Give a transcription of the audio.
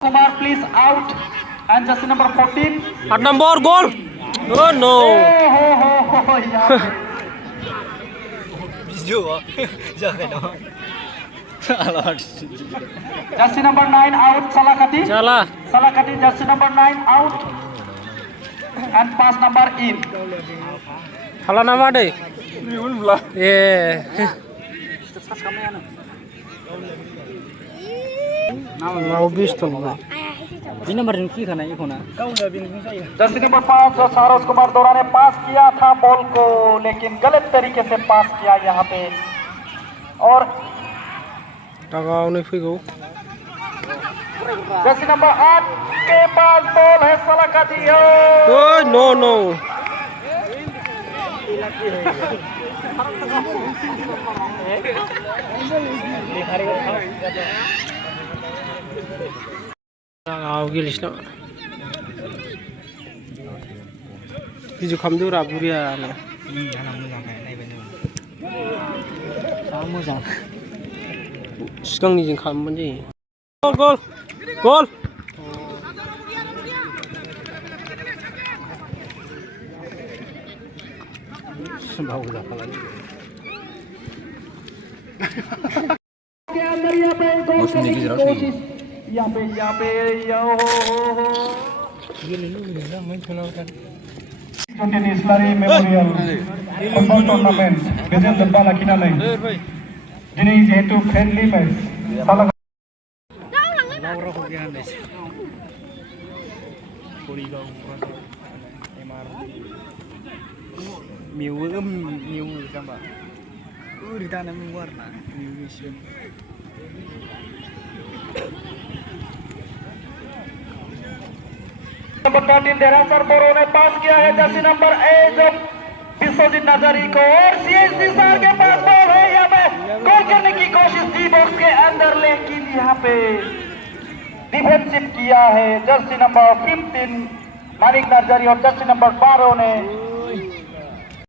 Kumar, please out. And jersey number 14. 8 number goal. Oh no. Jersey number 9 out. Salakati. Salah. Salakati, jersey number 9 out. And pass number in. Salah nama deh. Yeah. Mau pistol lah. Jersey number 5 जो sorrows Kumar दोरा ने पास किया था ball को, लेकिन गलत तरीके से पास किया यहाँ पे और जर्सी नंबर 8 के पास बॉल है सलाकती। Oh no no. Gilis na. Biju kamdu raburia na. Sekarang ni jeng kam manje. Gol. Gol. Sembau dah lagi. Musim ini jelas nih. यहाँ पे इस्लारी मेमोरियल फुटबल टूर्नामेंट गेजेर लोब्बा लाखिनानै दिनै जिहेतु फ्रेन्डलि मैच नंबर 13 देरासर बोरो ने पास किया है जर्सी नंबर 8 विश्वजीत नजरी को और सीएस निसार के पास बॉल है यहाँ पे गोल करने की कोशिश डी बॉक्स के अंदर, लेकिन यहाँ पे डिफेंसिव किया है जर्सी नंबर 15 मानिक नजरी और जर्सी नंबर 12 ने